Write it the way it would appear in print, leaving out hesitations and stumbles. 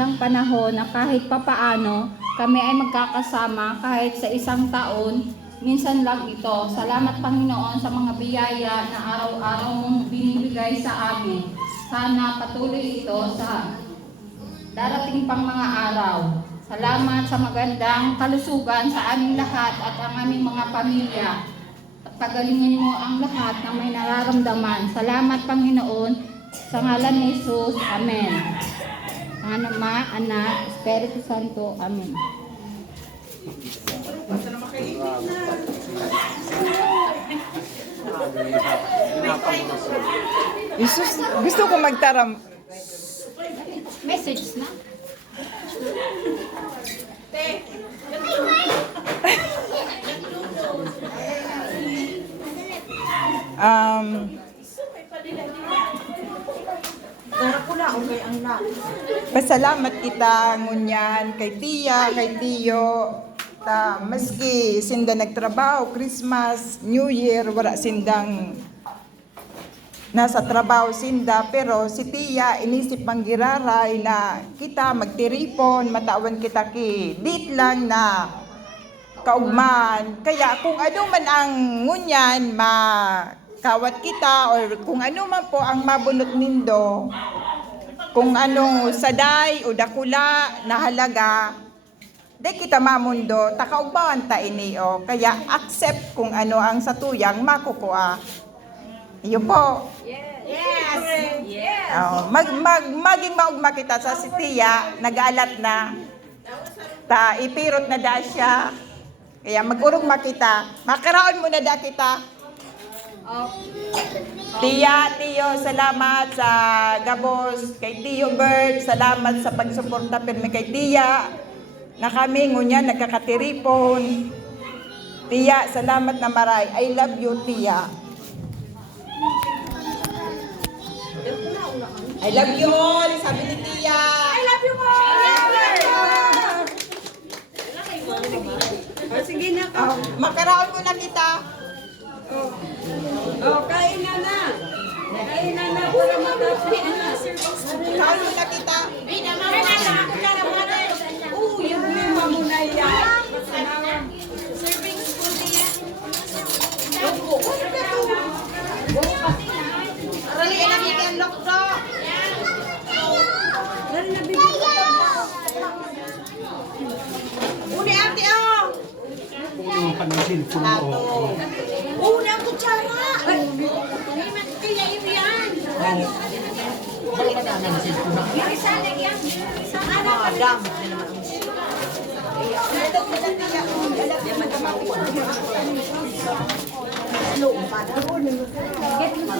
magandang panahon na kahit papaano kami ay magkakasama kahit sa isang taon. Minsan lang ito. Salamat Panginoon sa mga biyaya na araw-araw mong binibigay sa amin. Sana patuloy ito sa darating pang mga araw. Salamat sa magandang kalusugan sa aming lahat at ang aming mga pamilya. At pagalingin mo ang lahat na may nararamdaman. Salamat Panginoon. Sa ngalan ni Jesus. Amen. Ang Ama, Anak, Espiritu Santo. Amen. Jesus, gusto ko magtaram. Message na. Pasalamat kita ngunyan kay Tia, kay Tio. Ta maski sinda nagtrabaho, Christmas, New Year, wala sindang nasa trabaho sinda, pero si Tia inisip manggiraray na kita magtiripon, matawan kita ki dit lang na kaugman. Kaya kung ano man ang ngunyan makawat kita or kung ano man po ang mabunot nindo, kung ano saday o dakula na halaga, di kita mamundo, takaugbawan ta ini o. Kaya accept kung ano ang satuyang makukuha. Iyo po. Yes. Yes. Maging maugma kita sa si Tia, nag-alat na. Ta ipirot na da siya. Kaya mag-urong makita. Makaraon mo na da kita. Tia, Tio, salamat sa gabos. Kay Tio Bert, salamat sa pagsuporta pirmi kay Tia. Na kami ngunyan nagkakatiripon. Tia, salamat na maray. I love you, Tia. I love you all, sabi ni Tia. I love you more. Sige na ka. Makaraon mo na kita. Kain na na. Kain na na para matapos na. Makaraon mo na kita. Yung lima mo na yan. Serving spoon niya. Rali, alam niya ang lokdo. Dari na bibig. Uni ate, oh. Yung pansin po. Una ang kutsara. Kaya yan. Isa na yan. Madam.